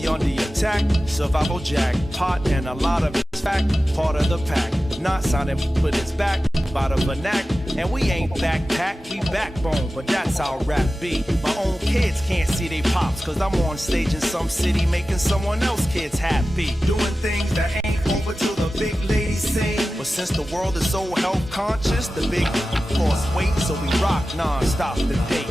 we on the attack. Survival jack, pot and a lot of it's fact. Part of the pack, not sounding but it's back. By the vernac, and we ain't backpack, we backbone, but that's how rap be. My own kids can't see they pops, cause I'm on stage in some city making someone else kids happy. Doing things that ain't over till the big ladies sing. But since the world is so health conscious, the big lost weight, so we rock non-stop the date.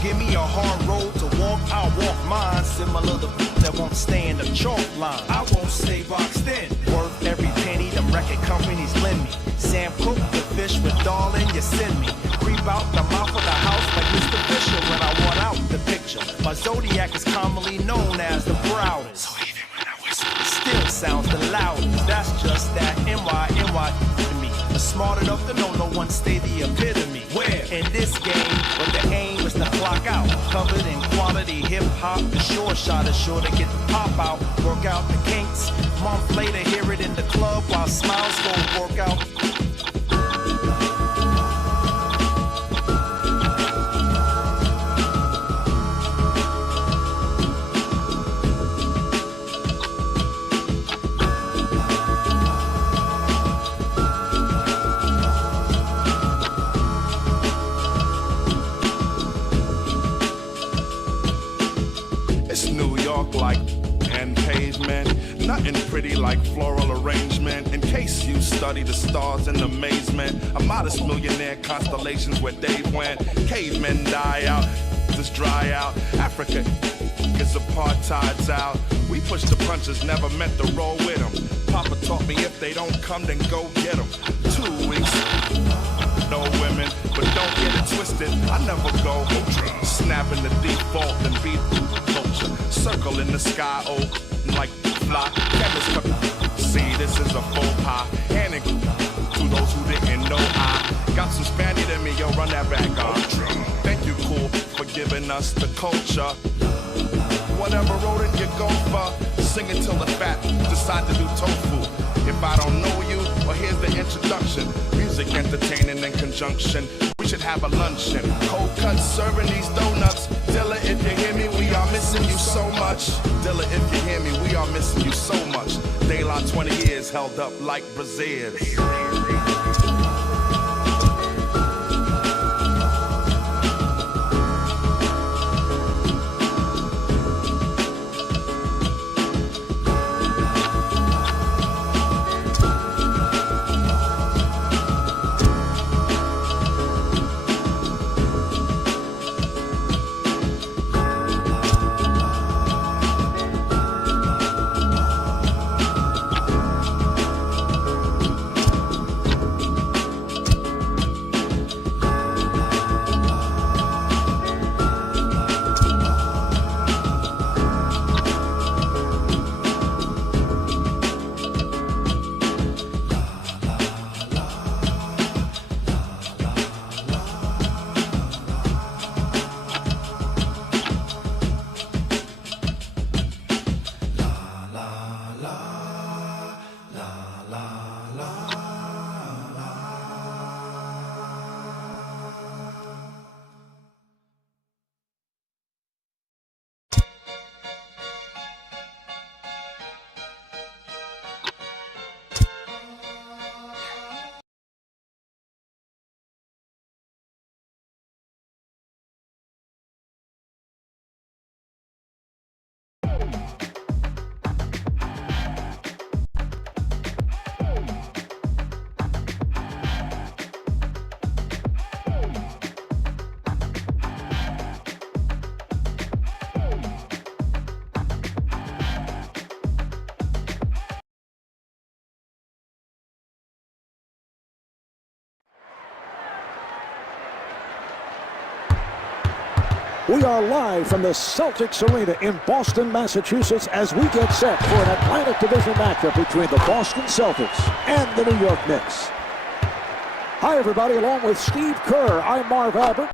Give me a hard road to walk, I'll walk mine. Similar to that won't stay in the chalk line. I won't stay boxed in. Worth every penny them record companies lend me. Sam Cooke, the fish with darling, you send me. Creep out the mouth of the house like Mr. Fisher when I want out the picture. My zodiac is commonly known as the proudest. So even when I whisper, it still sounds the loudest. That's just that NY to me. But smart enough to know no one stay the epitome. Where? In this game, but the aim is to clock out. Covered in quality hip-hop, the short shot is sure to get the pop out. Work out the kinks. Month later, hear it in the club while smiles go work out. Like and pavement, nothing pretty like floral arrangement. In case you study the stars in amazement, a modest millionaire constellations where Dave went. Cavemen die out, just dry out. Africa is apartheid's out. We push the punches, never meant to roll with them. Papa taught me if they don't come, then go get them. 2 weeks, no women, but don't get it twisted. I never go snapping the default and beat culture. Circle in the sky, oh, like fly. See, this is a faux pas. And it to those who didn't know I got some Spaniard in me, yo, run that back on. Thank you, cool, for giving us the culture. Whatever road it you go for, sing it till the fat decide to do tofu. If I don't know you, well, here's the introduction. Music entertaining in conjunction. We should have a luncheon. Cold cuts serving these donuts. Dilla, if you hear me, we are missing you so much. Dilla, if you hear me, we are missing you so much. Daylight 20 years held up like Brazils. We are live from the Celtics Arena in Boston, Massachusetts, as we get set for an Atlantic Division matchup between the Boston Celtics and the New York Knicks. Hi, everybody. Along with Steve Kerr, I'm Marv Albert.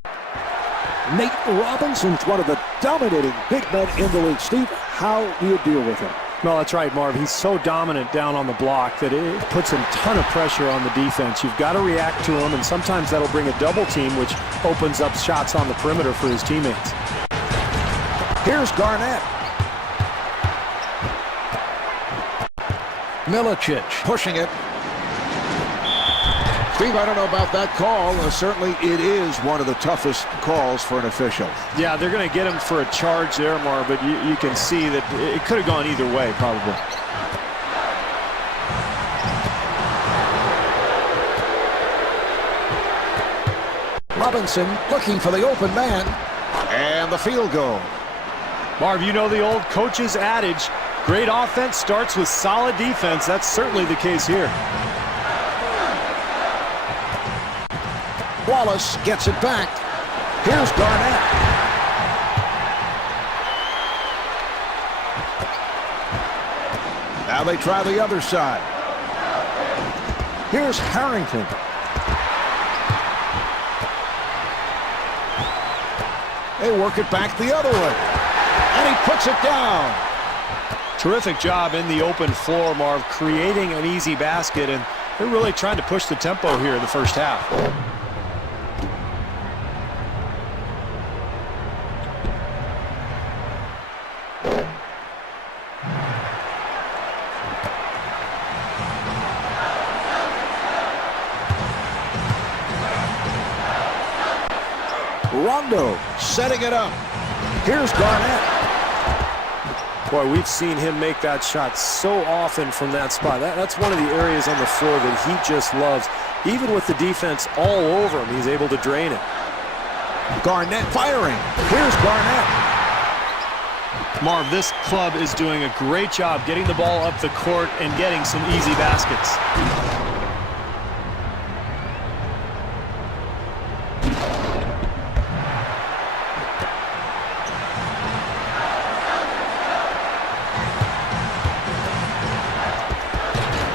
Nate Robinson's one of the dominating big men in the league. Steve, how do you deal with him? Well, that's right, Marv. He's so dominant down on the block that it puts a ton of pressure on the defense. You've got to react to him, and sometimes that'll bring a double team, which opens up shots on the perimeter for his teammates. Here's Garnett. Milicic pushing it. Steve, I don't know about that call. Certainly it is one of the toughest calls for an official. Yeah, they're going to get him for a charge there, Marv, but you can see that it could have gone either way, probably. Robinson looking for the open man. And the field goal. Marv, you know the old coach's adage, great offense starts with solid defense. That's certainly the case here. Wallace gets it back. Here's Garnett. Now they try the other side. Here's Harrington. They work it back the other way. And he puts it down. Terrific job in the open floor, Marv, creating an easy basket, and they're really trying to push the tempo here in the first half. Rondo setting it up. Here's Garnett. Boy, we've seen him make that shot so often from that spot. That's one of the areas on the floor that he just loves. Even with the defense all over him, he's able to drain it. Garnett firing. Here's Garnett. Marv, this club is doing a great job getting the ball up the court and getting some easy baskets.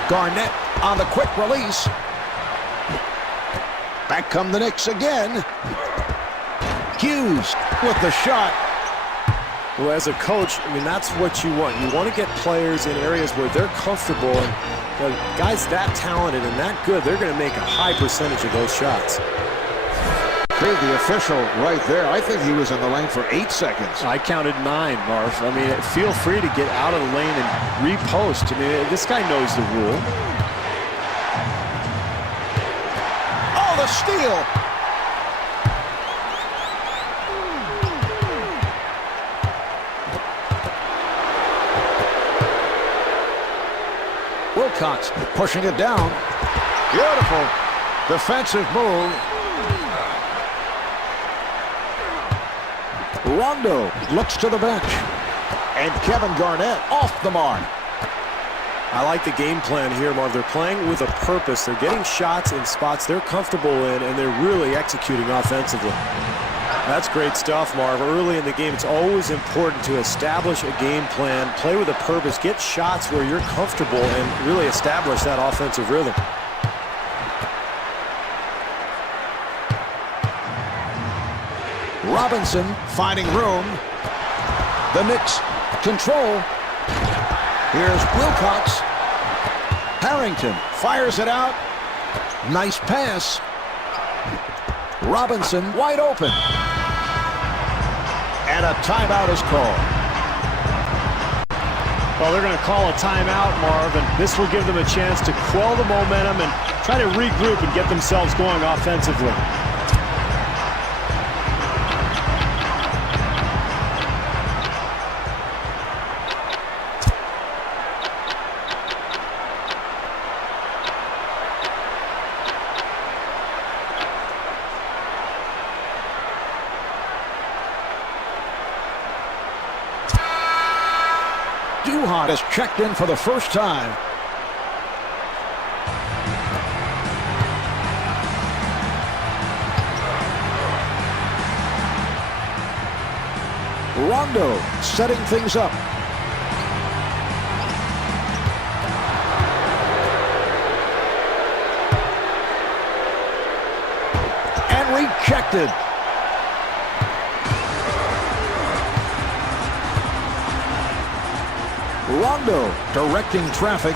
Garnett on the quick release. Back come the Knicks again. Hughes with the shot. Well, as a coach, I mean, that's what you want. You want to get players in areas where they're comfortable, and guys that talented and that good, they're going to make a high percentage of those shots. The official right there, I think he was in the lane for 8 seconds. I counted 9, Marv. I mean, feel free to get out of the lane and repost. I mean, this guy knows the rule. Oh, the steal! Wilcox pushing it down. Beautiful defensive move. Rondo looks to the bench. And Kevin Garnett off the mark. I like the game plan here, Marv. They're playing with a purpose. They're getting shots in spots they're comfortable in, and they're really executing offensively. That's great stuff, Marv. Early in the game, it's always important to establish a game plan, play with a purpose, get shots where you're comfortable, and really establish that offensive rhythm. Robinson finding room. The Knicks control. Here's Wilcox. Harrington fires it out. Nice pass. Robinson wide open. And a timeout is called. Well, they're going to call a timeout, Marv, and this will give them a chance to quell the momentum and try to regroup and get themselves going offensively. Duhon has checked in for the first time. Rondo setting things up. And rejected. Rondo directing traffic.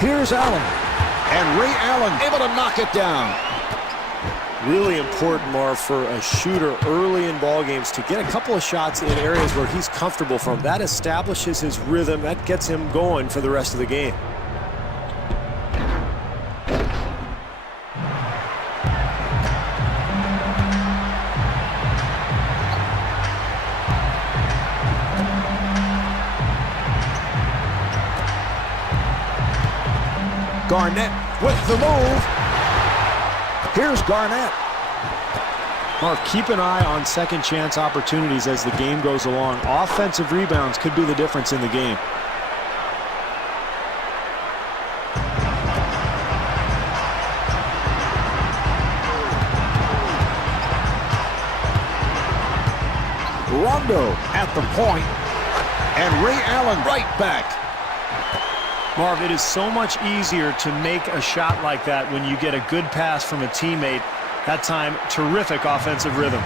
Here's Allen. And Ray Allen able to knock it down. Really important, Marv, for a shooter early in ball games to get a couple of shots in areas where he's comfortable from. That establishes his rhythm. That gets him going for the rest of the game. Garnett with the move. Here's Garnett. Marv, keep an eye on second chance opportunities as the game goes along. Offensive rebounds could be the difference in the game. Rondo at the point, and Ray Allen right back. Marv, it is so much easier to make a shot like that when you get a good pass from a teammate. That time, terrific offensive rhythm.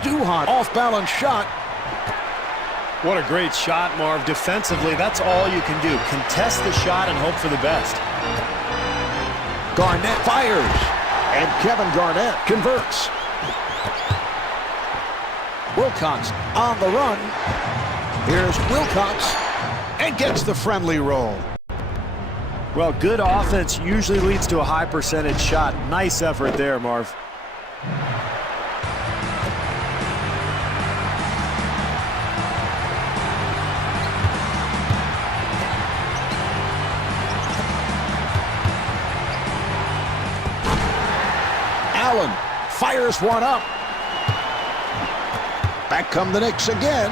Duhon off-balance shot. What a great shot, Marv. Defensively, that's all you can do. Contest the shot and hope for the best. Garnett fires, and Kevin Garnett converts. Wilcox on the run. Here's Wilcox, and gets the friendly roll. Well, good offense usually leads to a high percentage shot. Nice effort there, Marv. Allen fires one up. Back come the Knicks again.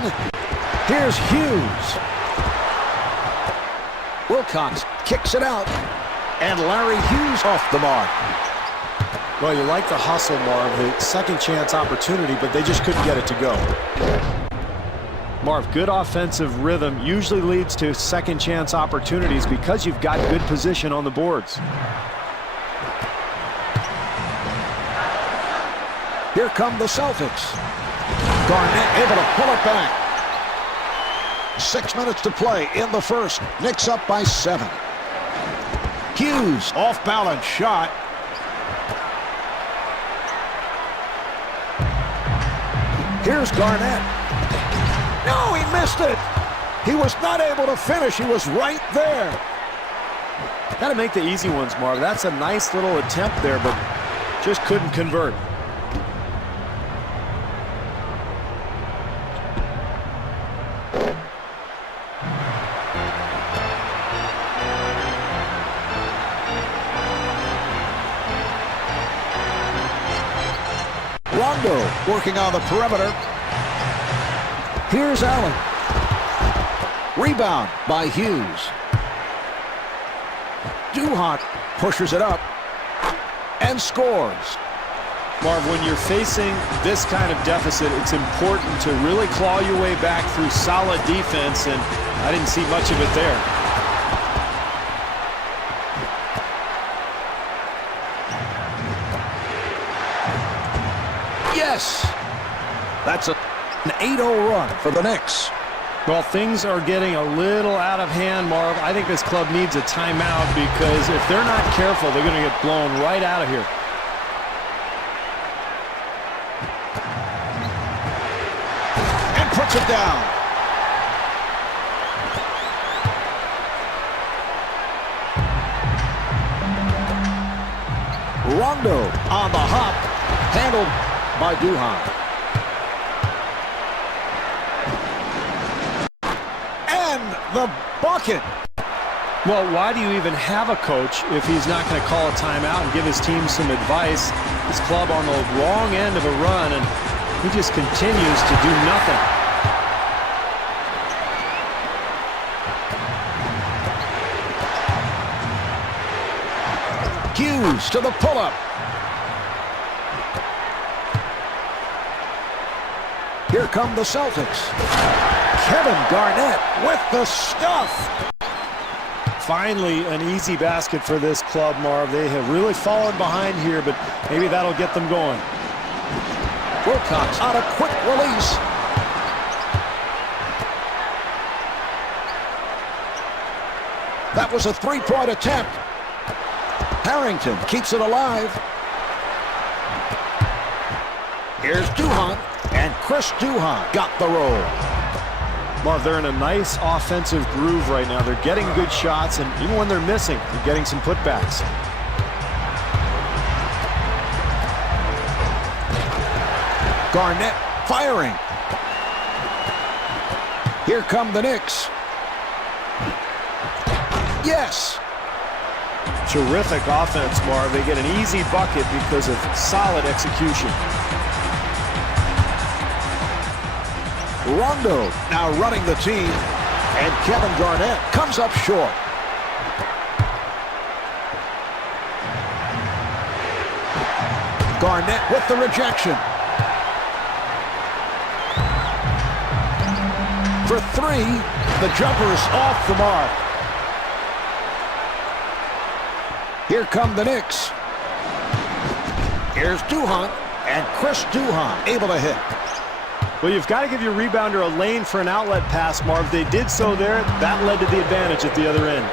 Here's Hughes. Wilcox kicks it out, and Larry Hughes off the mark. Well, you like the hustle, Marv, the second chance opportunity, but they just couldn't get it to go. Marv, good offensive rhythm usually leads to second chance opportunities because you've got good position on the boards. Here come the Celtics. Garnett able to pull it back. 6 minutes to play in the first. Knicks up by 7. Hughes off-balance shot. Here's Garnett. No, he missed it. He was not able to finish. He was right there. Got to make the easy ones, Marv. That's a nice little attempt there, but just couldn't convert. Rondo working on the perimeter. Here's Allen. Rebound by Hughes. Duhon pushes it up and scores. Marv, when you're facing this kind of deficit, it's important to really claw your way back through solid defense, and I didn't see much of it there. Yes! That's an 8-0 run for the Knicks. Well, things are getting a little out of hand, Marv. I think this club needs a timeout because if they're not careful, they're going to get blown right out of here. And puts it down. Rondo on the hop, handled by Duhon. The bucket. Well, why do you even have a coach if he's not going to call a timeout and give his team some advice? This club on the wrong end of a run, and he just continues to do nothing. Hughes to the pull-up. Here come the Celtics. Kevin Garnett with the stuff. Finally, an easy basket for this club, Marv. They have really fallen behind here, but maybe that'll get them going. Wilcox on a quick release. That was a three-point attempt. Harrington keeps it alive. Here's Duhan, and Chris Duhan got the roll. Marv, they're in a nice offensive groove right now. They're getting good shots, and even when they're missing, they're getting some putbacks. Garnett firing. Here come the Knicks. Yes. Terrific offense, Marv. They get an easy bucket because of solid execution. Rondo now running the team, and Kevin Garnett comes up short. Garnett with the rejection. For three, the jumper is off the mark. Here come the Knicks. Here's Duhan, and Chris Duhan able to hit. Well, you've got to give your rebounder a lane for an outlet pass, Marv. They did so there. That led to the advantage at the other end.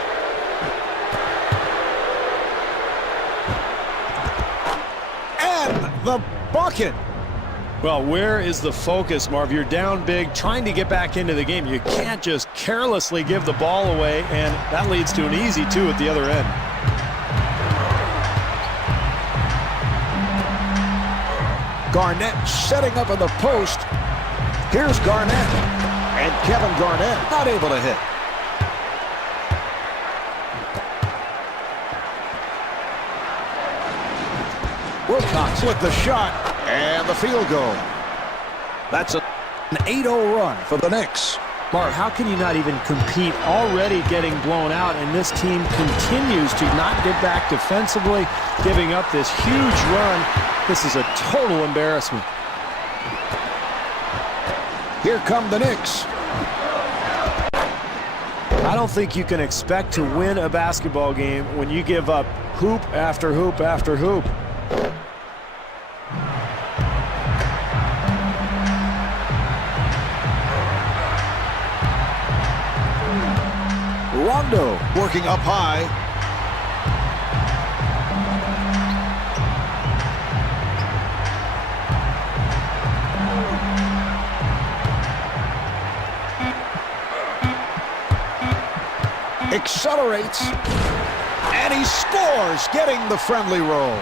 And the bucket. Well, where is the focus, Marv? You're down big, trying to get back into the game. You can't just carelessly give the ball away, and that leads to an easy two at the other end. Garnett setting up in the post. Here's Garnett, and Kevin Garnett not able to hit. Wilcox with the shot, and the field goal. That's an 8-0 run for the Knicks. Mark, how can you not even compete? Already getting blown out, and this team continues to not get back defensively, giving up this huge run. This is a total embarrassment. Here come the Knicks. I don't think you can expect to win a basketball game when you give up hoop after hoop after hoop. Rondo working up high. Accelerates, and he scores, getting the friendly roll.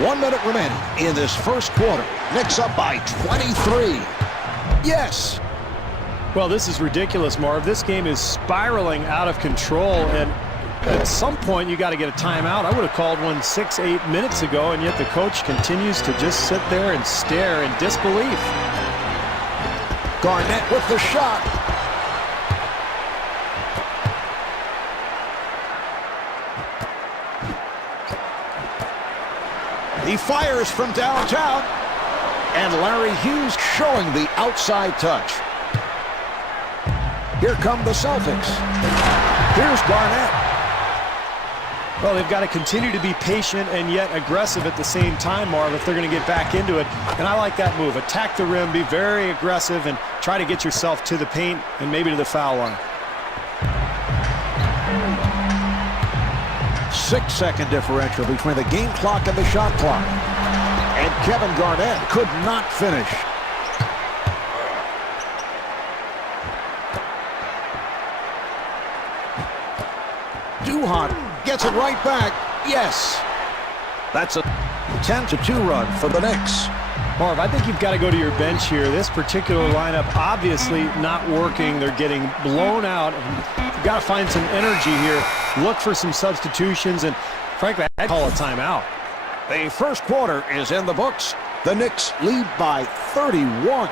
1 minute remaining in this first quarter. Knicks up by 23. Yes. Well, this is ridiculous, Marv. This game is spiraling out of control, and at some point you got to get a timeout. I would have called one 6-8 minutes ago, and yet the coach continues to just sit there and stare in disbelief. Garnett with the shot. He fires from downtown, and Larry Hughes showing the outside touch. Here come the Celtics. Here's Garnett. Well, they've got to continue to be patient and yet aggressive at the same time, Marv, if they're going to get back into it. And I like that move. Attack the rim, be very aggressive, and try to get yourself to the paint and maybe to the foul line. 6-second differential between the game clock and the shot clock. And Kevin Garnett could not finish. Duhan gets it right back. Yes. That's a 10-2 run for the Knicks. Marv, I think you've got to go to your bench here. This particular lineup obviously not working. They're getting blown out. You've got to find some energy here. Look for some substitutions, and frankly, I'd call a timeout. The first quarter is in the books. The Knicks lead by 31.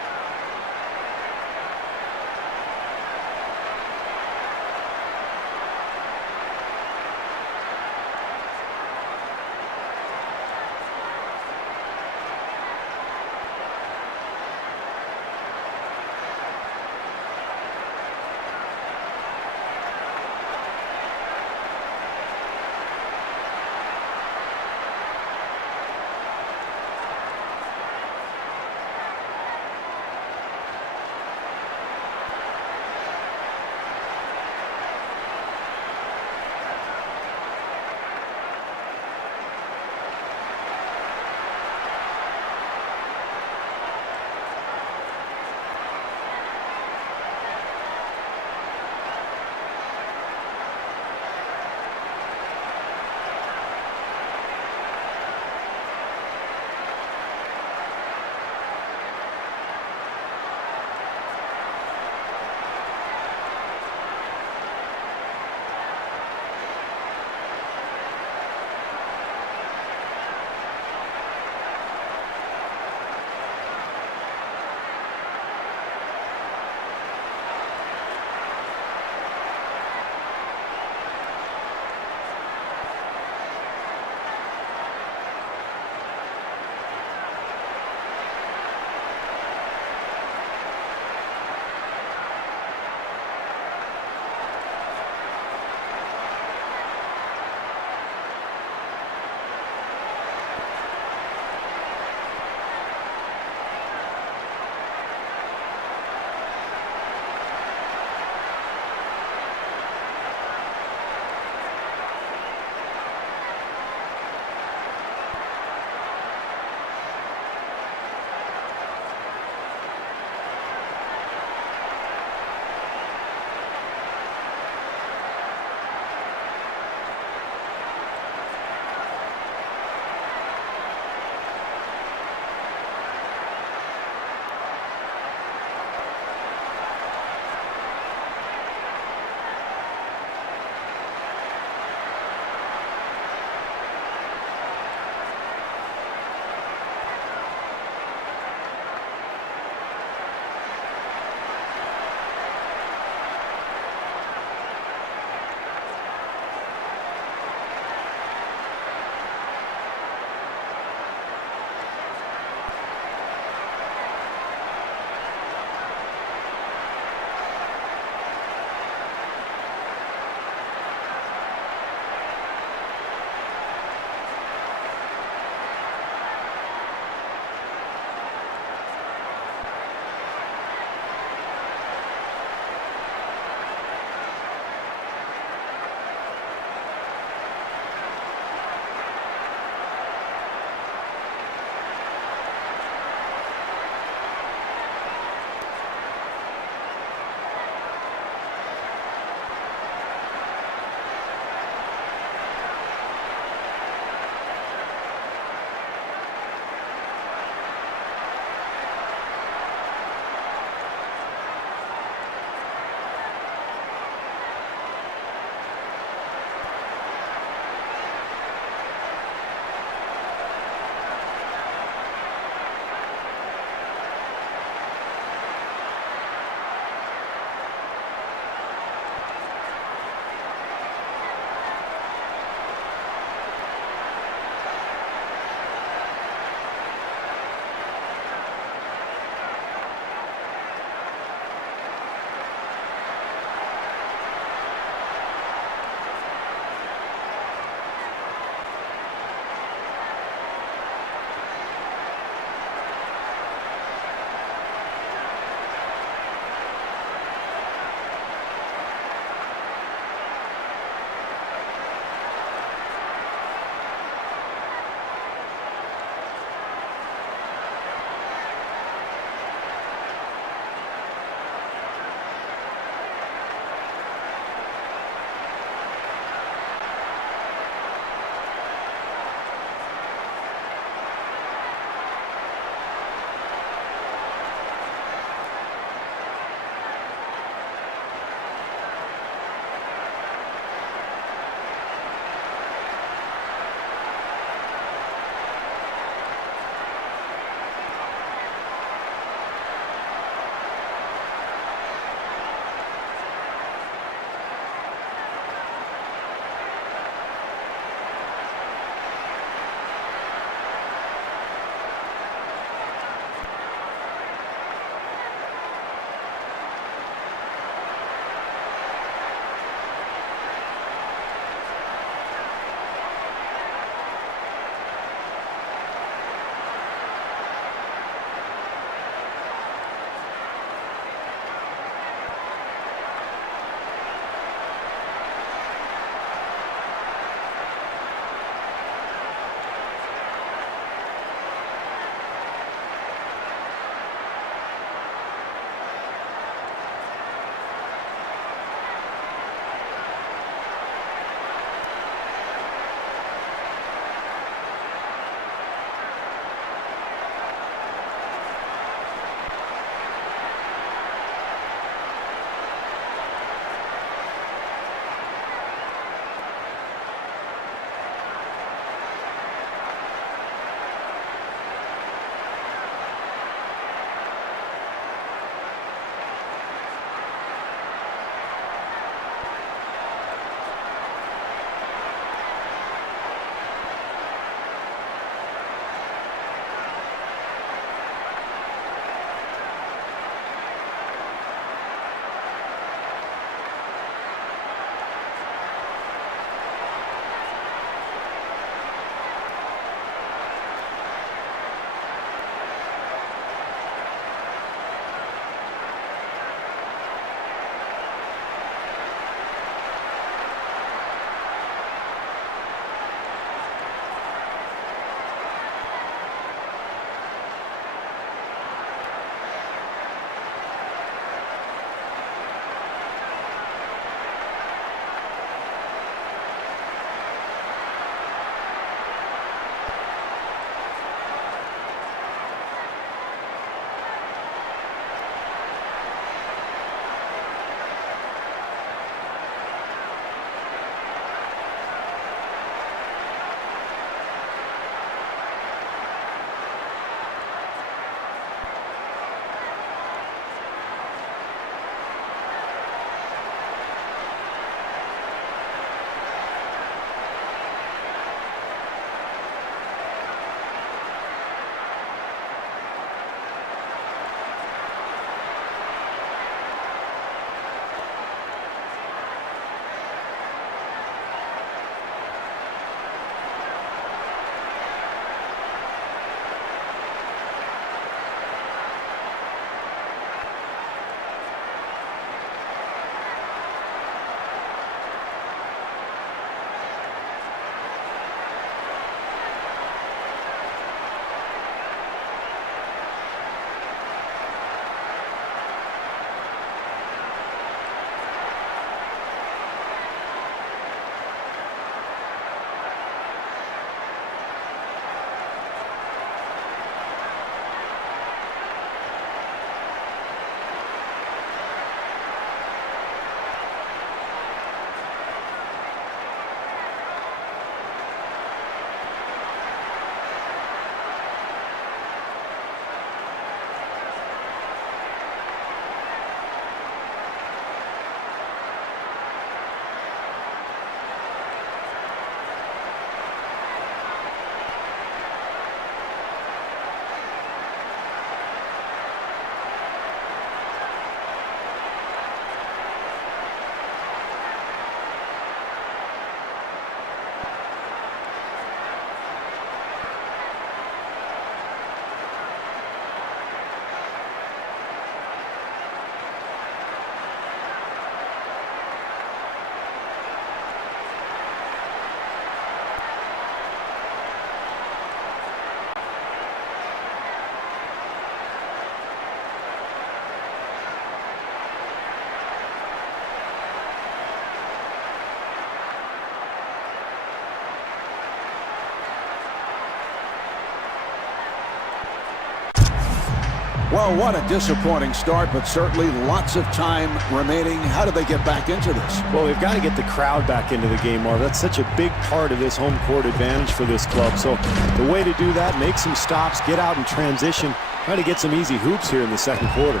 Well, what a disappointing start, but certainly lots of time remaining. How do they get back into this? Well, they've got to get the crowd back into the game, Marv. That's such a big part of this home court advantage for this club. So the way to do that, make some stops, get out in transition, try to get some easy hoops here in the second quarter.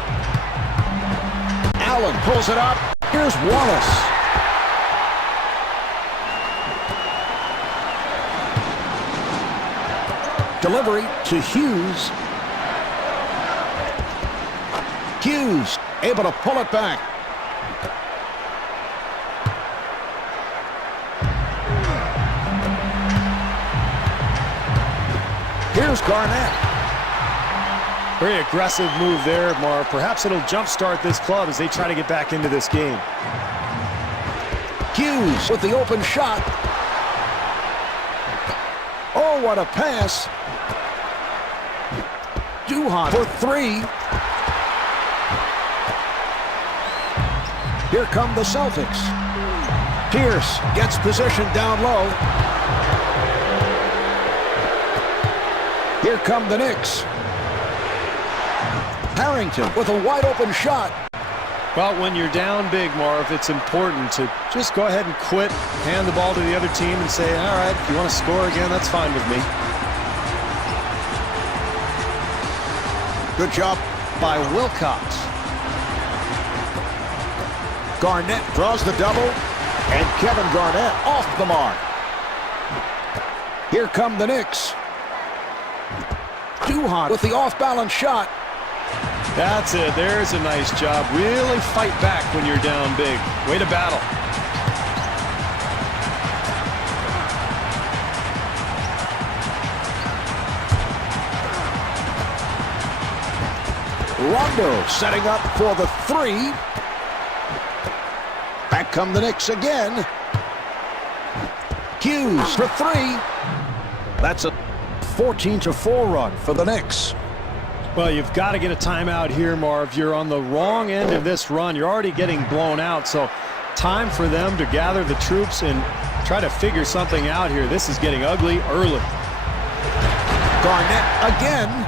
Allen pulls it up. Here's Wallace. Delivery to Hughes. Hughes able to pull it back. Here's Garnett. Very aggressive move there, Marv. Perhaps it'll jumpstart this club as they try to get back into this game. Hughes with the open shot. Oh, what a pass. Duhon for three. Here come the Celtics. Pierce gets position down low. Here come the Knicks. Harrington with a wide open shot. Well, when you're down big, Marv, it's important to just go ahead and quit, hand the ball to the other team and say, all right, if you want to score again, that's fine with me. Good job by Wilcox. Garnett draws the double, and Kevin Garnett off the mark. Here come the Knicks. Duhon with the off-balance shot. That's it. There's a nice job. Really fight back when you're down big. Way to battle. Rondo setting up for the three. Back come the Knicks again. Hughes for three. That's a 14-4 run for the Knicks. Well, you've got to get a timeout here, Marv. You're on the wrong end of this run. You're already getting blown out, so time for them to gather the troops and try to figure something out here. This is getting ugly early. Garnett again.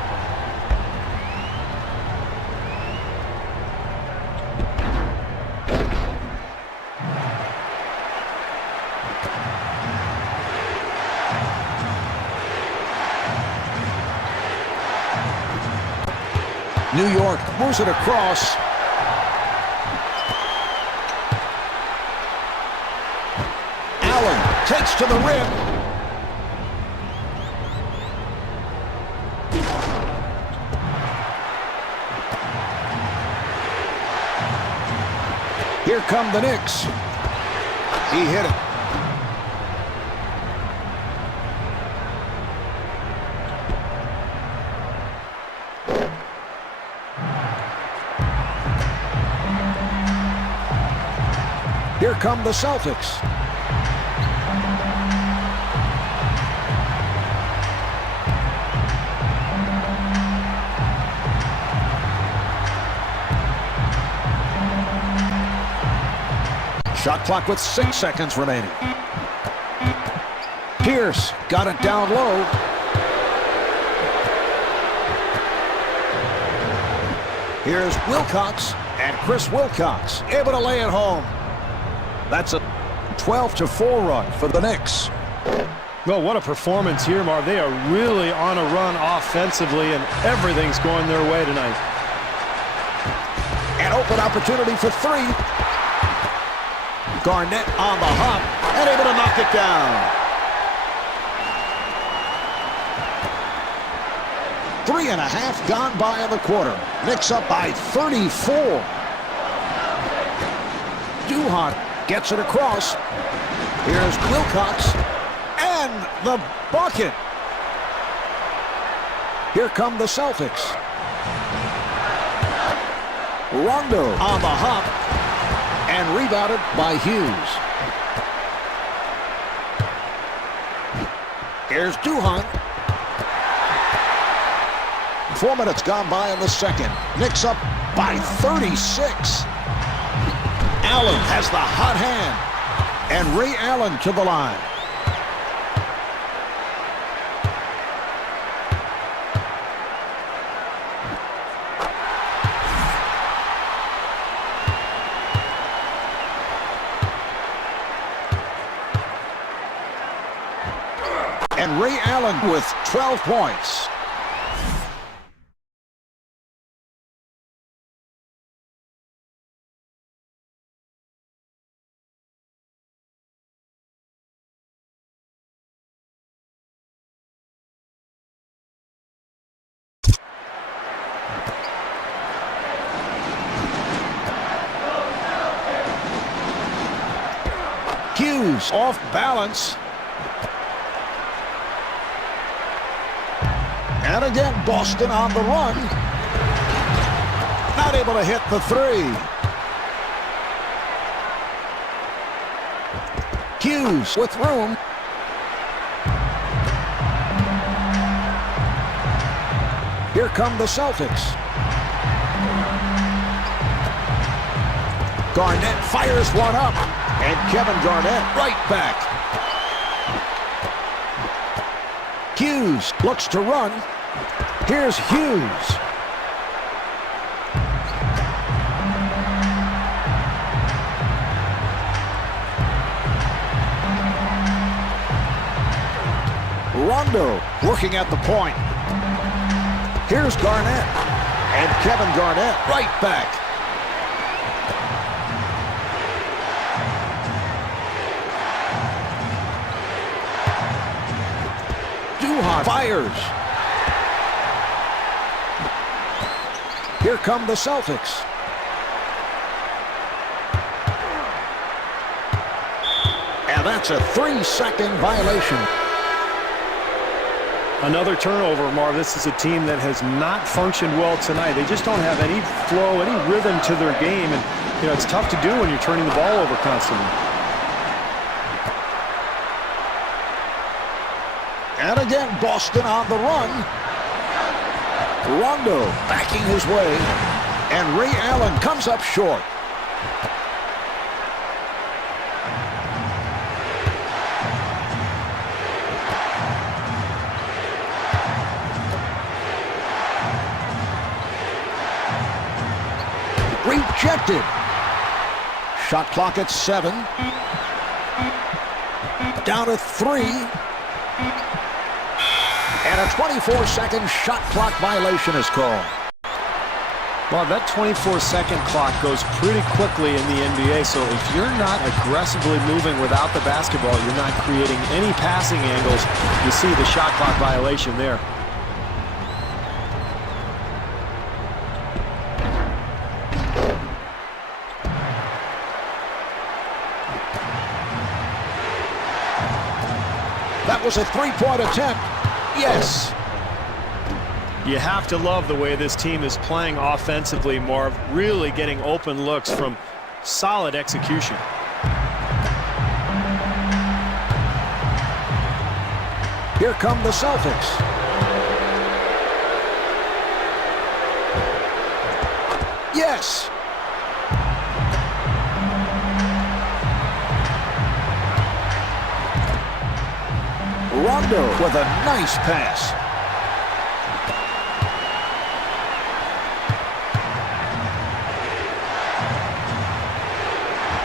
New York moves it across. Allen takes to the rim. Here come the Knicks. He hit it. Here come the Celtics. Shot clock with 6 seconds remaining. Pierce got it down low. Here's Wilcox, and Chris Wilcox able to lay it home. That's a 12-4 run for the Knicks. Well, what a performance here, Marv. They are really on a run offensively, and everything's going their way tonight. An open opportunity for three. Garnett on the hop and able to knock it down. 3.5 gone by in the quarter. Knicks up by 34. Duhon gets it across. Here's Wilcox. And the bucket. Here come the Celtics. Rondo on the hop. And rebounded by Hughes. Here's Duhon. 4 minutes gone by in the second. Knicks up by 36. Allen has the hot hand. And Ray Allen to the line. And Ray Allen with 12 points. Hughes off balance. And again, Boston on the run. Not able to hit the three. Hughes with room. Here come the Celtics. Garnett fires one up. And Kevin Garnett right back. Hughes looks to run. Here's Hughes. Rondo looking at the point. Here's Garnett. And Kevin Garnett right back. Fires. Here come the Celtics. And that's a 3-second violation. Another turnover, Marv. This is a team that has not functioned well tonight. They just don't have any flow, any rhythm to their game. And, it's tough to do when you're turning the ball over constantly. And again, Boston on the run. Rondo backing his way. And Ray Allen comes up short. Rejected. Shot clock at 7. Down to 3. And a 24-second shot clock violation is called. Well, that 24-second clock goes pretty quickly in the NBA, so if you're not aggressively moving without the basketball, you're not creating any passing angles. You see the shot clock violation there. That was a three-point attempt. Yes. You have to love the way this team is playing offensively, Marv. Really getting open looks from solid execution. Here come the Celtics. Yes. Rondo with a nice pass.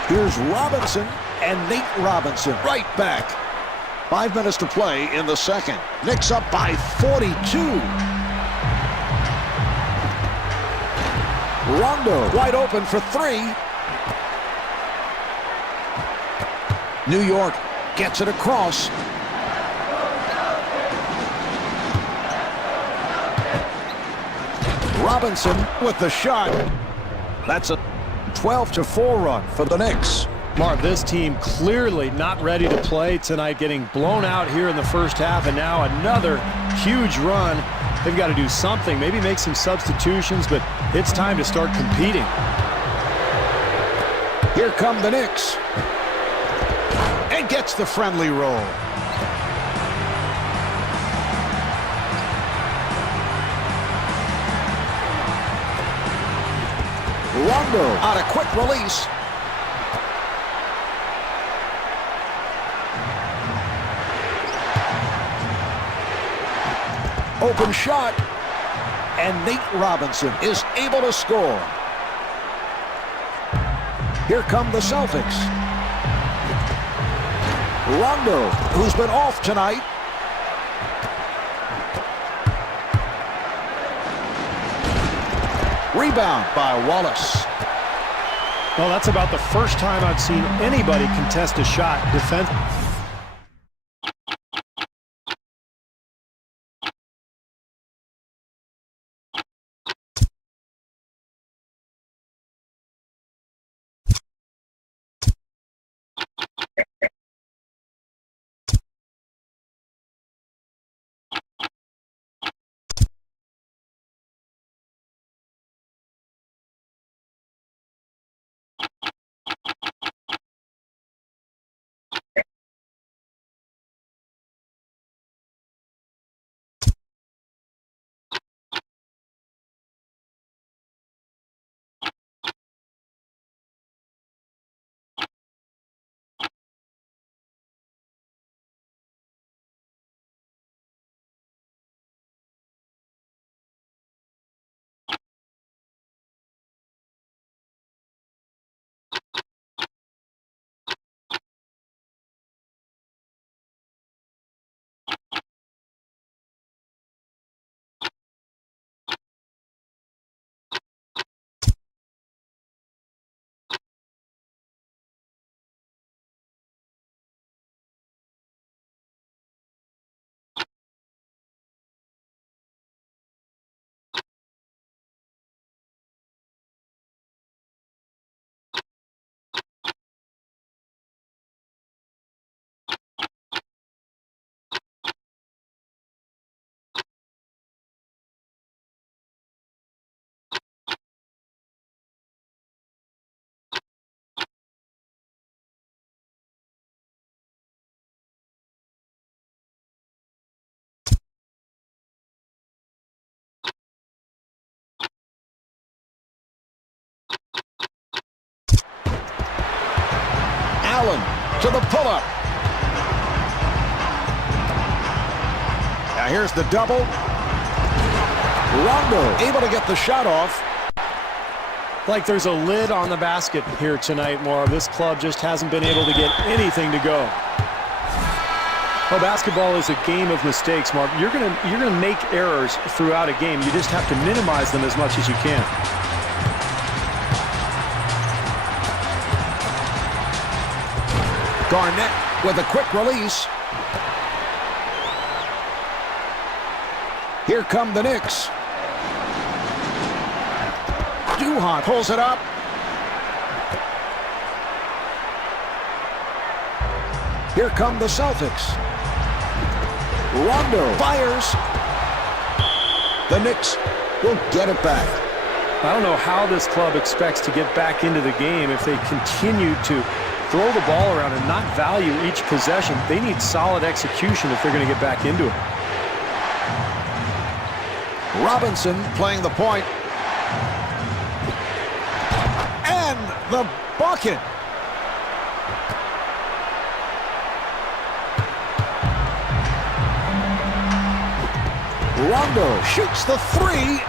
Here's Robinson and Nate Robinson right back. 5 minutes to play in the second. Knicks up by 42. Rondo wide open for 3. New York gets it across. Robinson with the shot. That's a 12-4 run for the Knicks. Marv, this team clearly not ready to play tonight, getting blown out here in the first half, and now another huge run. They've got to do something, maybe make some substitutions, but it's time to start competing. Here come the Knicks. And gets the friendly roll. Rondo on a quick release. Open shot. And Nate Robinson is able to score. Here come the Celtics. Rondo, who's been off tonight. Rebound by Wallace. Well, that's about the first time I've seen anybody contest a shot defense. Allen to the pull-up. Now here's the double. Rondo able to get the shot off. Like there's a lid on the basket here tonight, Marv. This club just hasn't been able to get anything to go. Well, basketball is a game of mistakes, Marv. You're gonna make errors throughout a game. You just have to minimize them as much as you can. Garnett with a quick release. Here come the Knicks. Duhon pulls it up. Here come the Celtics. Rondo fires. The Knicks will get it back. I don't know how this club expects to get back into the game if they continue to throw the ball around and not value each possession. They need solid execution if they're going to get back into it. Robinson playing the point. And the bucket. Rondo shoots the three.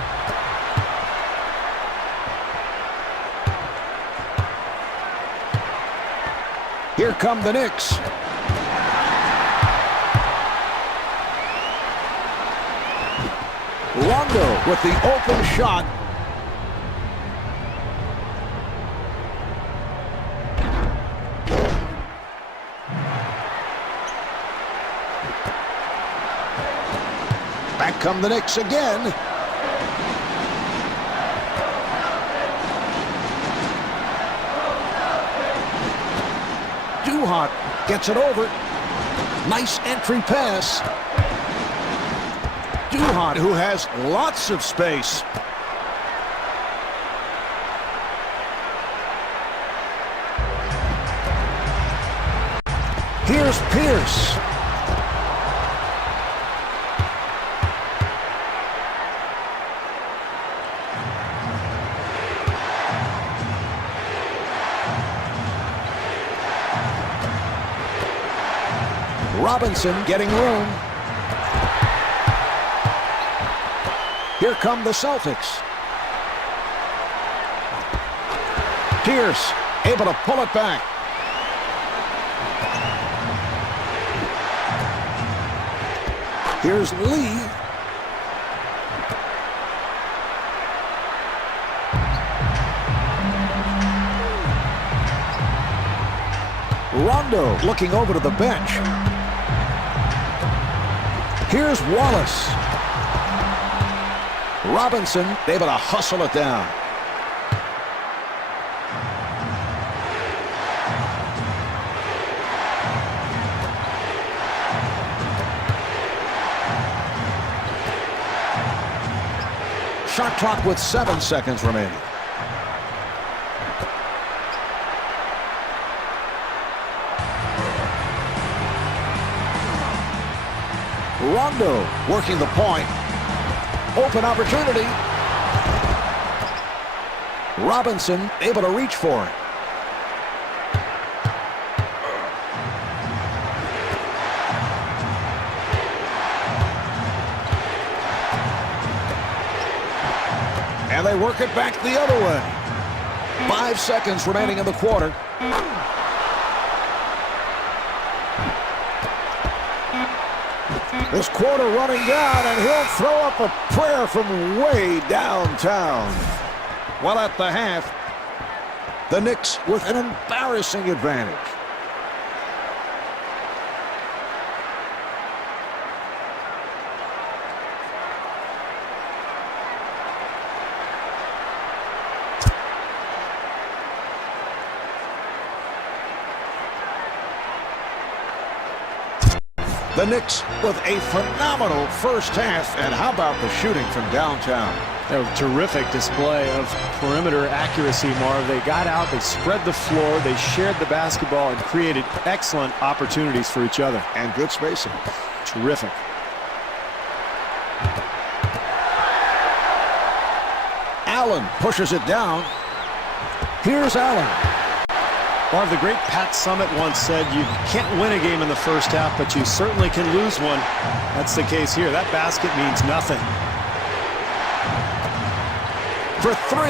Here come the Knicks. Rondo with the open shot. Back come the Knicks again. Duhon gets it over. Nice entry pass. Duhon, who has lots of space. Here's Pierce. Robinson getting room. Here come the Celtics. Pierce able to pull it back. Here's Lee. Rondo looking over to the bench. Here's Wallace. Robinson able to hustle it down. Shot clock with 7 seconds remaining. Rondo working the point. Open opportunity. Robinson able to reach for it. And they work it back the other way. 5 seconds remaining in the quarter. This quarter running down, and he'll throw up a prayer from way downtown. Well, at the half, the Knicks with an embarrassing advantage. The Knicks with a phenomenal first half, and how about the shooting from downtown? A terrific display of perimeter accuracy, Marv. They got out, they spread the floor, they shared the basketball, and created excellent opportunities for each other. And good spacing. Terrific. Allen pushes it down. Here's Allen. Marv, the great Pat Summitt once said, you can't win a game in the first half, but you certainly can lose one. That's the case here. That basket means nothing. For 3,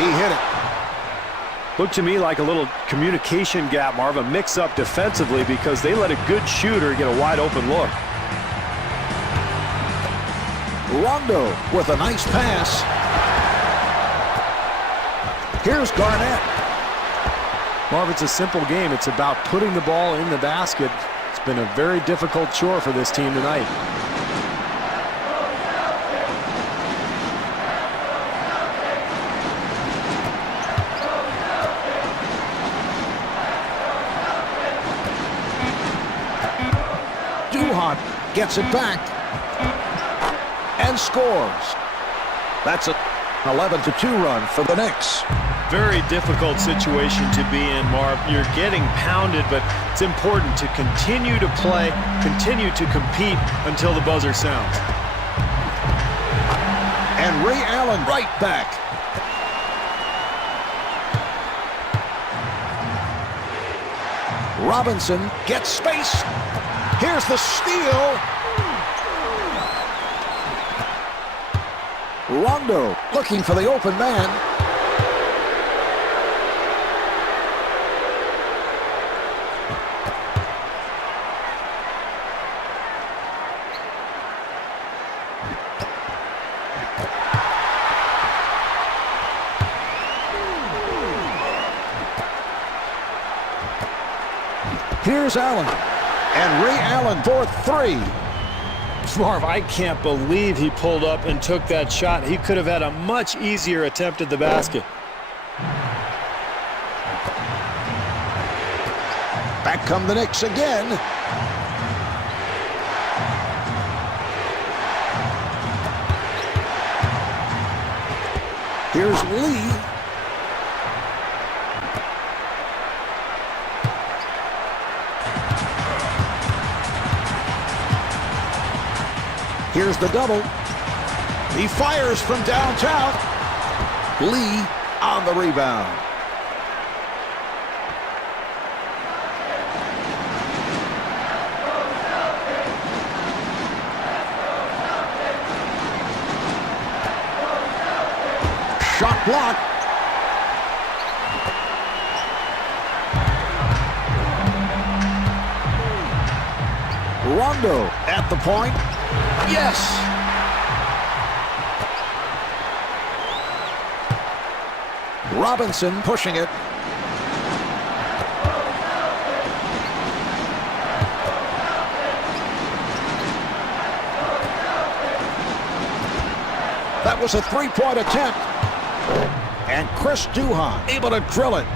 he hit it. Looked to me like a little communication gap, Marv, a mix-up defensively because they let a good shooter get a wide-open look. Rondo with a nice pass. Here's Garnett. Marv, it's a simple game. It's about putting the ball in the basket. It's been a very difficult chore for this team tonight. Duhon gets it back and scores. That's an 11-2 run for the Knicks. Very difficult situation to be in, Marv. You're getting pounded, but it's important to continue to play, continue to compete until the buzzer sounds. And Ray Allen right back. Robinson gets space. Here's the steal. Rondo looking for the open man. Here's Allen. And Ray Allen for 3. Marv, I can't believe he pulled up and took that shot. He could have had a much easier attempt at the basket. Back come the Knicks again. Here's Lee. Here's the double. He fires from downtown. Lee on the rebound. Shot blocked. Rondo at the point. Yes. Robinson pushing it. was a three-point attempt. And Chris Duhon able to drill it.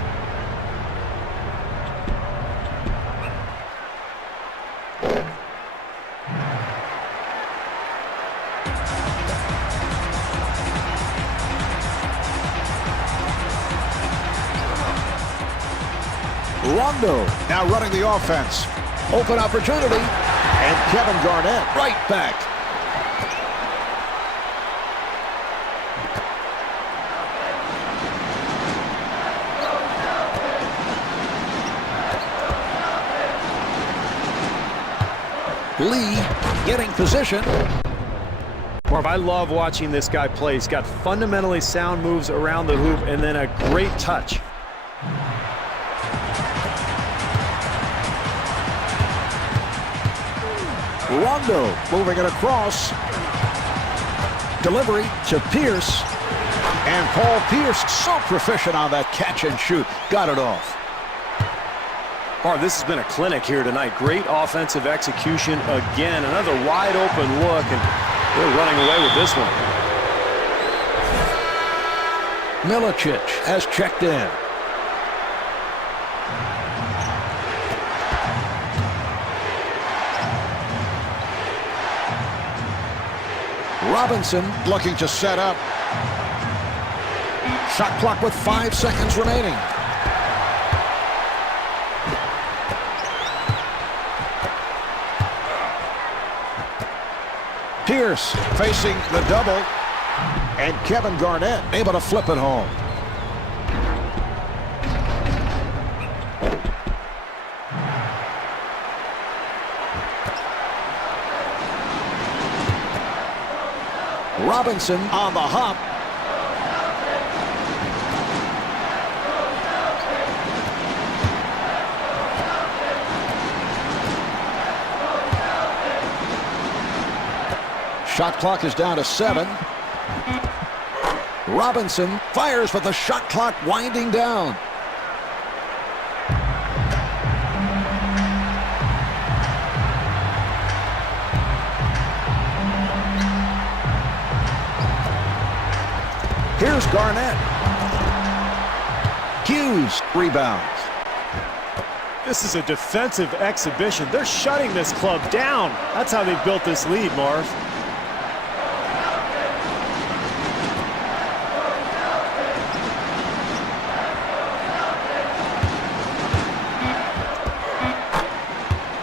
Rondo now running the offense. Open opportunity. And Kevin Garnett right back. Lee getting position. Marv, I love watching this guy play. He's got fundamentally sound moves around the hoop and then a great touch. Rondo moving it across. Delivery to Pierce. And Paul Pierce so proficient on that catch and shoot. Got it off. Marv, this has been a clinic here tonight. Great offensive execution again. Another wide open look, and they're running away with this one. Milicic has checked in. Robinson looking to set up. Shot clock with 5 seconds remaining. Pierce facing the double. And Kevin Garnett able to flip it home. Robinson on the hop. Shot clock is down to 7. Robinson fires with the shot clock winding down. Here's Garnett. Hughes rebounds. This is a defensive exhibition. They're shutting this club down. That's how they've built this lead, Marv.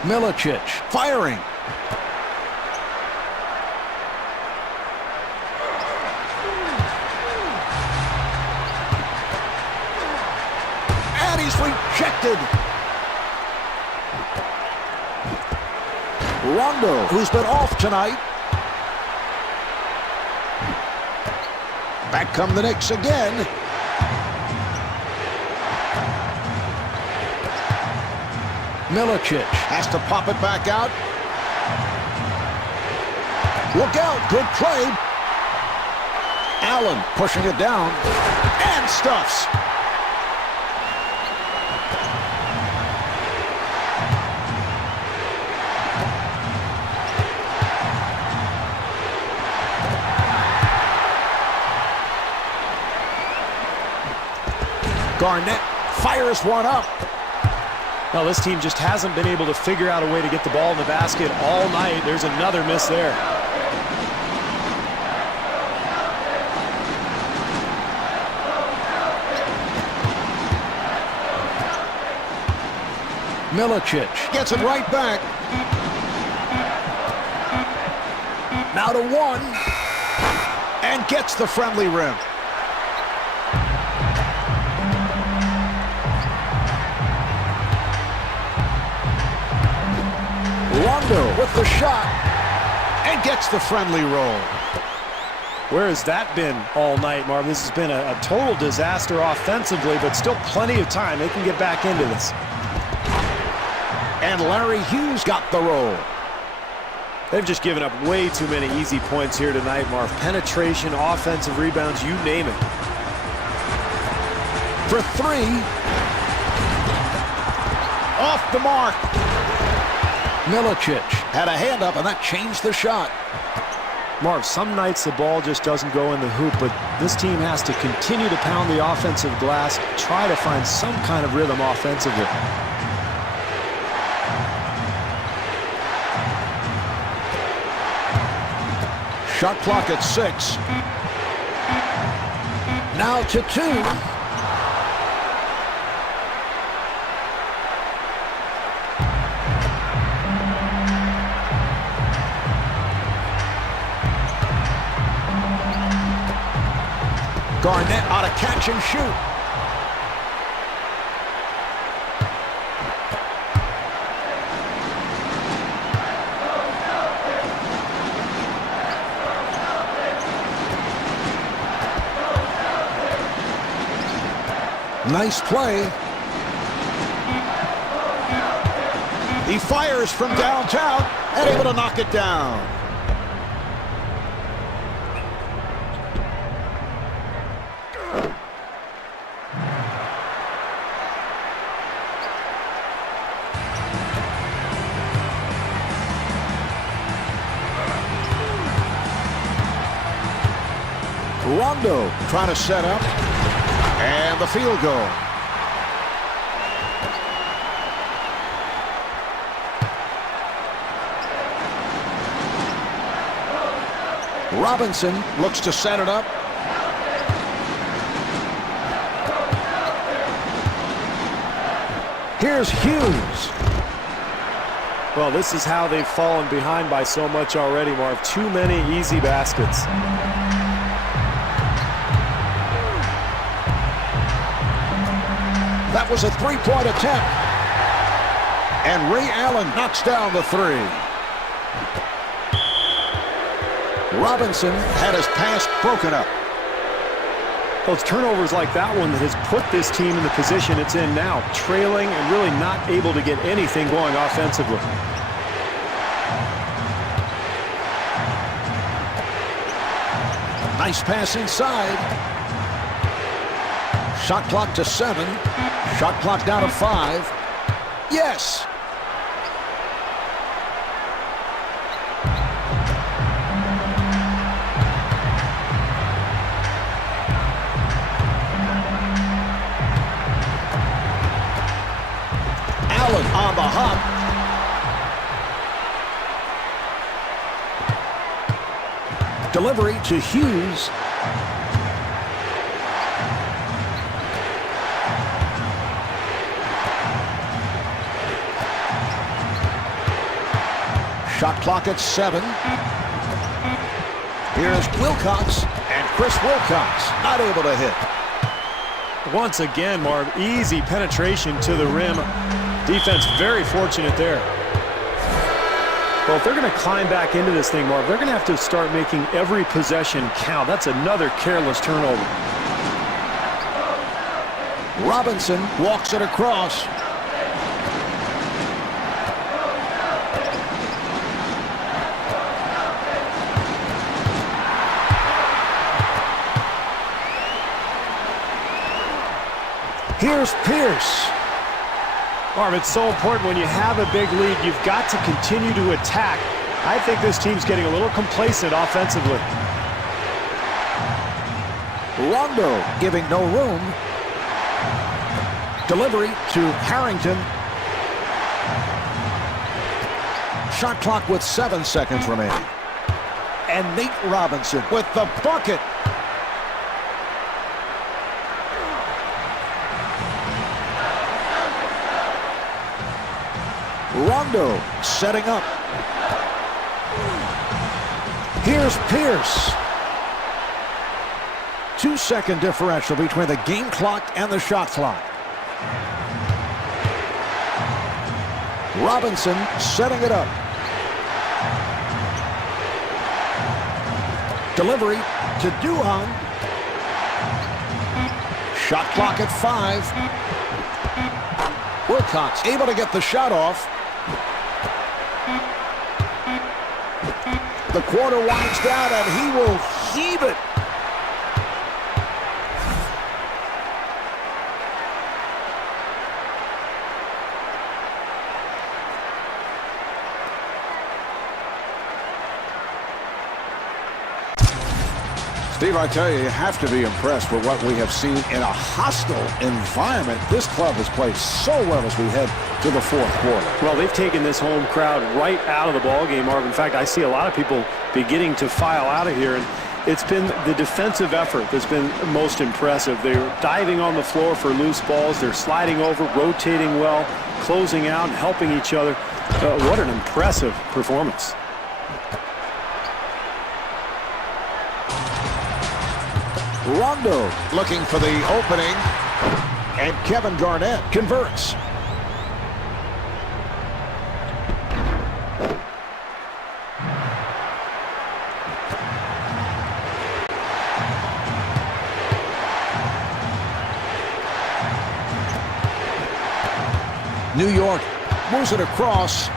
Milicic firing. And he's rejected. Rondo, who's been off tonight. Back come the Knicks again. Milicic has to pop it back out. Look out, good play. Allen pushing it down and stuffs. Garnett fires one up. Well, this team just hasn't been able to figure out a way to get the ball in the basket all night. There's another miss there. Milicic gets it right back. Now to 1. And gets the friendly rim. Rondo with the shot and gets the friendly roll. Where has that been all night, Marv? This has been a total disaster offensively, but still plenty of time. They can get back into this. And Larry Hughes got the roll. They've just given up way too many easy points here tonight, Marv. Penetration, offensive rebounds, you name it. For 3. Off the mark. Milicic had a hand up, and that changed the shot. Marv, some nights the ball just doesn't go in the hoop, but this team has to continue to pound the offensive glass, try to find some kind of rhythm offensively. Shot clock at 6. Now to 2. Garnett ought to catch and shoot. Nice play. He fires from downtown and able to knock it down. Rondo trying to set up, and the field goal. Robinson looks to set it up. Here's Hughes. Well, this is how they've fallen behind by so much already, Marv. Too many easy baskets. That was a three-point attempt. And Ray Allen knocks down the 3. Robinson had his pass broken up. Well, it's turnovers like that one that has put this team in the position it's in now, trailing and really not able to get anything going offensively. Nice pass inside. Shot clock to 7. Shot clock down to 5. Yes! Allen on the hop. Delivery to Hughes. Shot clock at 7. Here's Wilcox, and Chris Wilcox not able to hit. Once again, Marv, easy penetration to the rim. Defense very fortunate there. Well, if they're going to climb back into this thing, Marv, they're going to have to start making every possession count. That's another careless turnover. Robinson walks it across. Here's Pierce. Marv, it's so important when you have a big lead, you've got to continue to attack. I think this team's getting a little complacent offensively. Rondo giving no room. Delivery to Harrington. Shot clock with 7 seconds remaining. And Nate Robinson with the bucket. Rondo setting up. Here's Pierce. 2-second differential between the game clock and the shot clock. Robinson setting it up. Delivery to Duhan. Shot clock at 5. Wilcox able to get the shot off. The quarter winds down, and he will heave it. Steve, I tell you have to be impressed with what we have seen in a hostile environment. This club has played so well as we head to the fourth quarter. Well, they've taken this home crowd right out of the ballgame, Marv. In fact, I see a lot of people beginning to file out of here, and it's been the defensive effort that's been most impressive. They're diving on the floor for loose balls. They're sliding over, rotating well, closing out, and helping each other. What an impressive performance. Rondo looking for the opening, and Kevin Garnett converts. New York moves it across.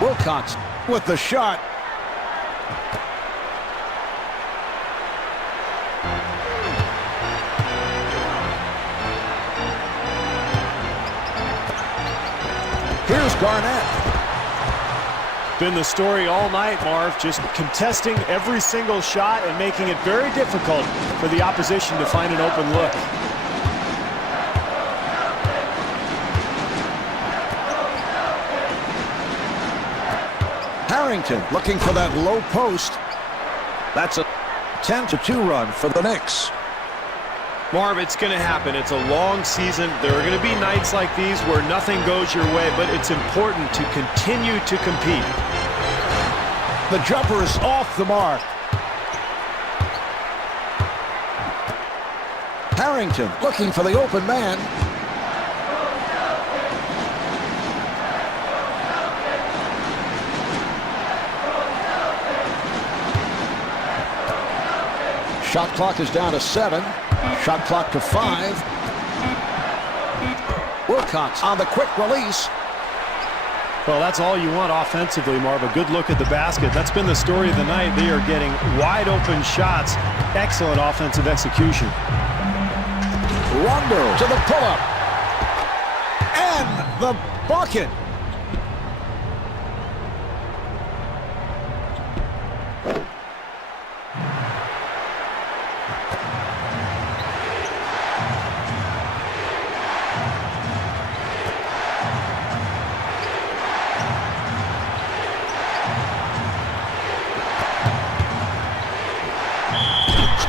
Wilcox with the shot. Here's Garnett. Been the story all night, Marv, just contesting every single shot and making it very difficult for the opposition to find an open look. Harrington looking for that low post. That's a 10-2 run for the Knicks. Marv, it's going to happen. It's a long season. There are going to be nights like these where nothing goes your way, but it's important to continue to compete. The jumper is off the mark. Harrington looking for the open man. Shot clock is down to 7. Shot clock to 5. Wilcox on the quick release. Well, that's all you want offensively, Marv. A good look at the basket. That's been the story of the night. They are getting wide open shots. Excellent offensive execution. Rondo to the pull-up. And the bucket.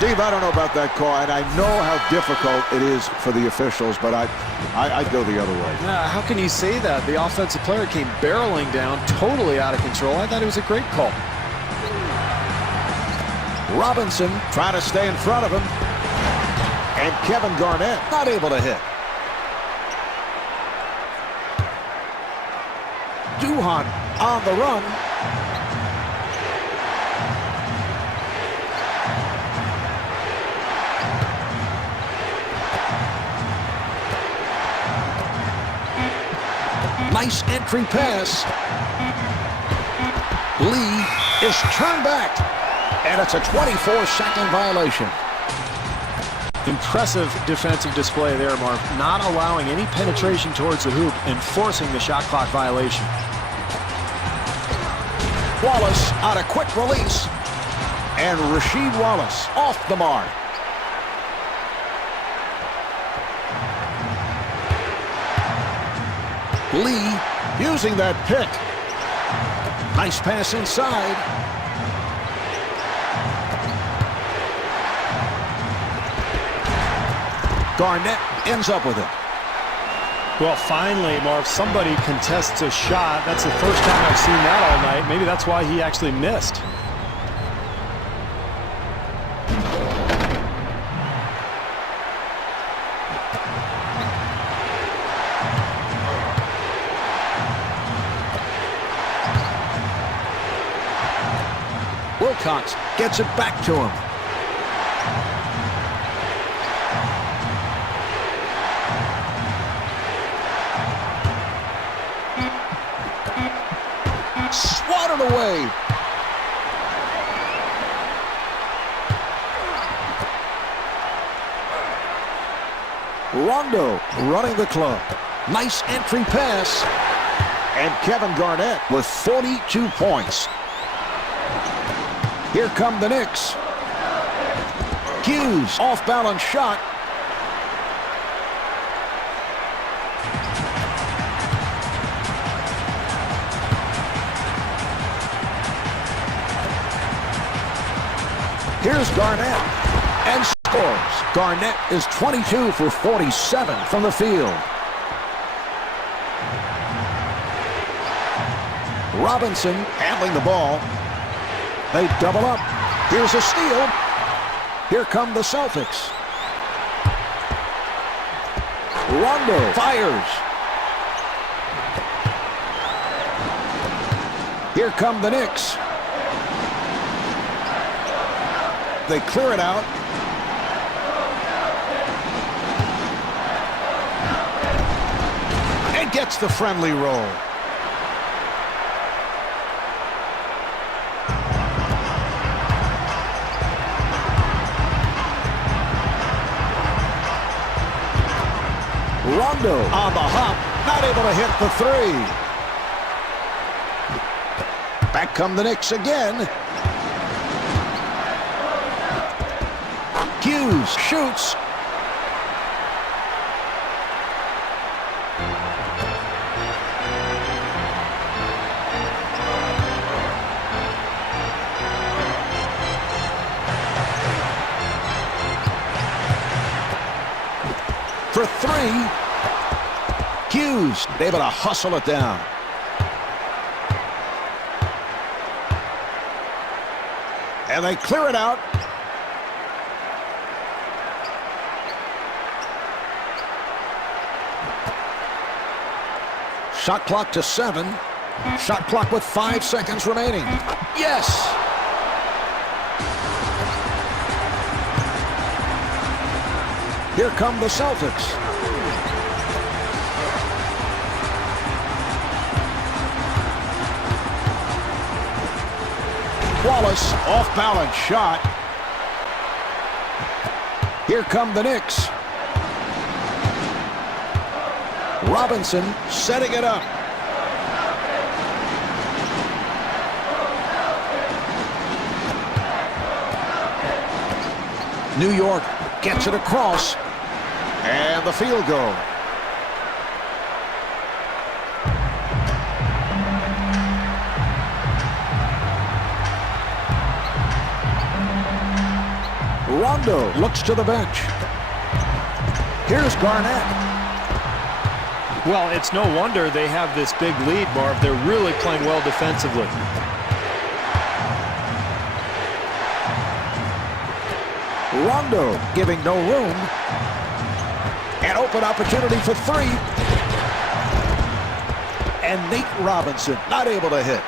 Steve, I don't know about that call, and I know how difficult it is for the officials, but I'd go the other way. Yeah, how can you say that? The offensive player came barreling down, totally out of control. I thought it was a great call. Robinson trying to stay in front of him. And Kevin Garnett not able to hit. Duhon on the run. Nice entry pass. Lee is turned back. And it's a 24-second violation. Impressive defensive display there, Marv. Not allowing any penetration towards the hoop and forcing the shot clock violation. Wallace on a quick release. And Rasheed Wallace off the mark. Lee using that pick. Nice pass inside. Garnett ends up with it. Well, finally, Marv, somebody contests a shot. That's the first time I've seen that all night. Maybe that's why he actually missed. Wilcox gets it back to him. Swatted away. Rondo running the club. Nice entry pass. And Kevin Garnett with 42 points. Here come the Knicks. Hughes, off-balance shot. Here's Garnett, and scores. Garnett is 22 for 47 from the field. Robinson handling the ball. They double up. Here's a steal. Here come the Celtics. Rondo fires. Here come the Knicks. They clear it out. And gets the friendly roll. Rondo on the hop, not able to hit the three. Back come the Knicks again. Hughes shoots. For three. Hughes able to hustle it down. And they clear it out. Shot clock to 7. Shot clock with 5 seconds remaining. Yes! Here come the Celtics. Wallace, off-balance shot. Here come the Knicks. Robinson setting it up. New York gets it across. And the field goal. Rondo looks to the bench. Here's Garnett. Well, it's no wonder they have this big lead, Marv. They're really playing well defensively. Rondo giving no room. An open opportunity for three. And Nate Robinson not able to hit.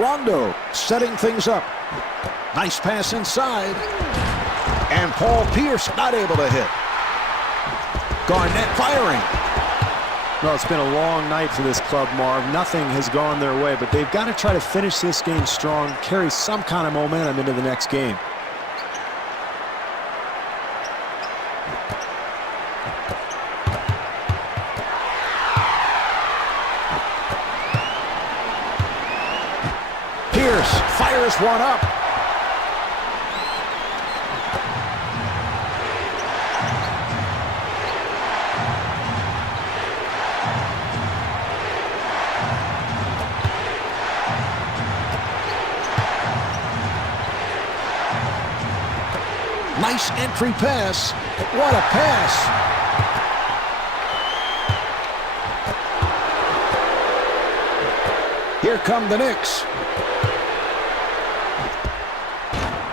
Rondo setting things up. Nice pass inside. And Paul Pierce not able to hit. Garnett firing. Well, it's been a long night for this club, Marv. Nothing has gone their way, but they've got to try to finish this game strong, carry some kind of momentum into the next game. Pierce fires one up. Nice entry pass. What a pass. Here come the Knicks.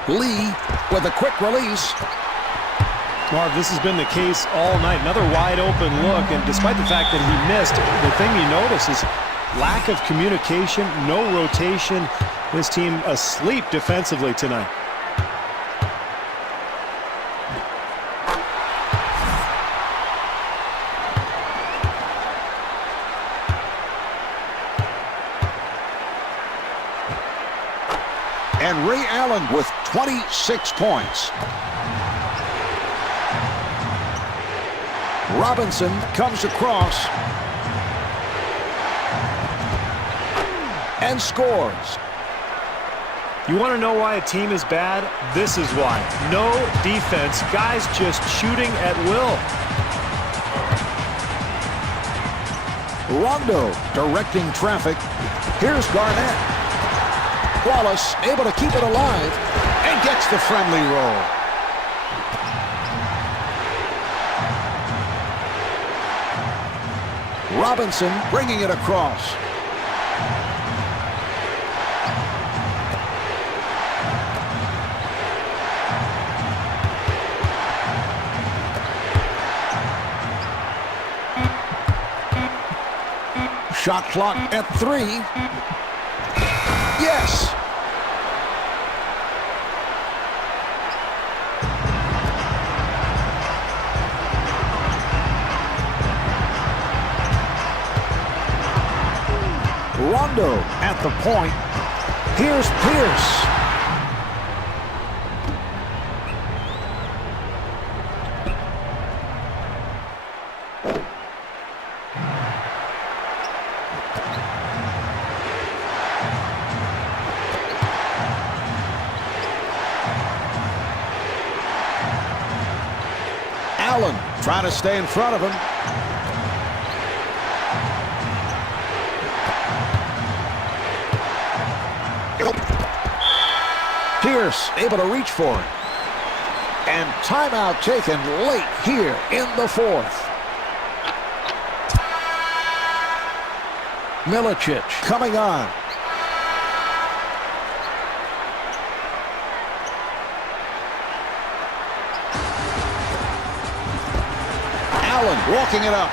Lee with a quick release. Marv, this has been the case all night. Another wide open look, and despite the fact that he missed, the thing you notice is lack of communication, no rotation. This team asleep defensively tonight. And Ray Allen with 26 points. Robinson comes across and scores. You want to know why a team is bad? This is why. No defense. Guys just shooting at will. Rondo directing traffic. Here's Garnett. Wallace able to keep it alive and gets the friendly roll. Robinson bringing it across. Shot clock at 3. Yes. Rondo at the point. Here's Pierce. Allen trying to stay in front of him. Pierce able to reach for it. And timeout taken late here in the fourth. Milicic coming on. Allen walking it up.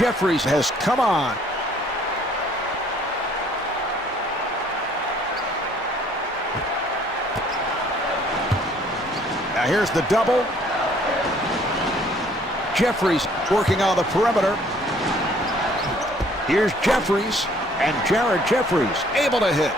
Jeffries has come on. Now here's the double. Jeffries working on the perimeter. Here's Jeffries, and Jared Jeffries able to hit.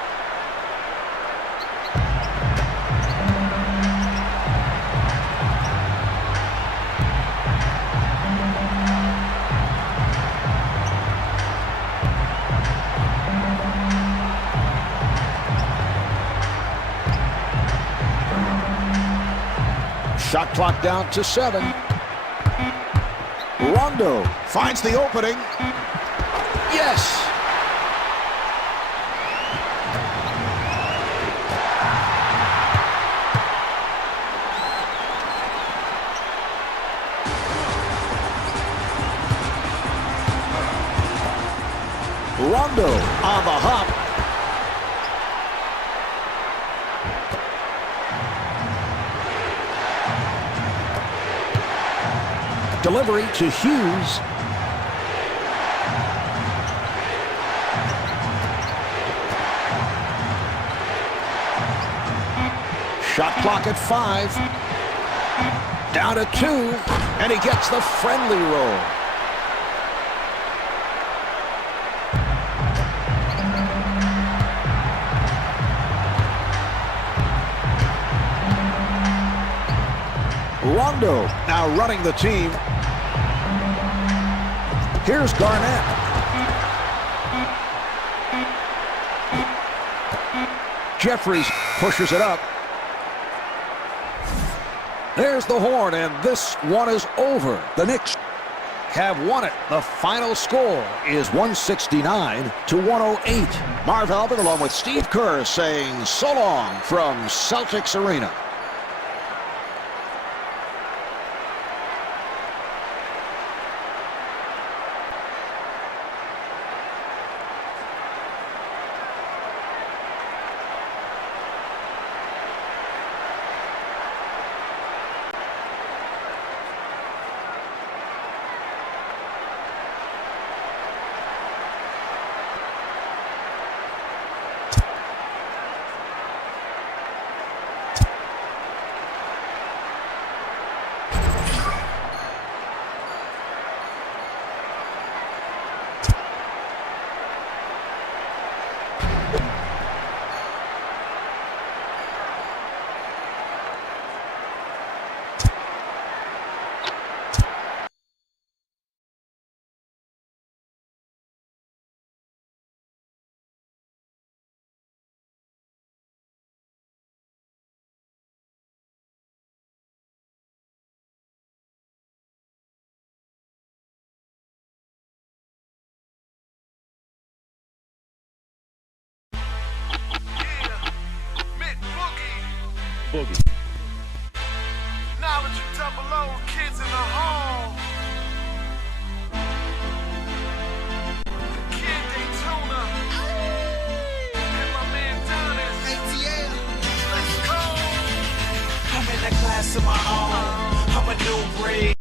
Shot clock down to 7. Rondo finds the opening. Yes. Rondo on the hop. Delivery to Hughes. Shot clock at 5. Down to 2. And he gets the friendly roll. Rondo now running the team. Here's Garnett. Jeffries pushes it up. There's the horn, and this one is over. The Knicks have won it. The final score is 169-108. Marv Albert along with Steve Kerr saying so long from Celtics Arena. Boogie. Knowledge of double O, kids in the hall. Kid Daytona. And my man Donis. ATL. Let's go. I'm in a class of my own. I'm a new breed.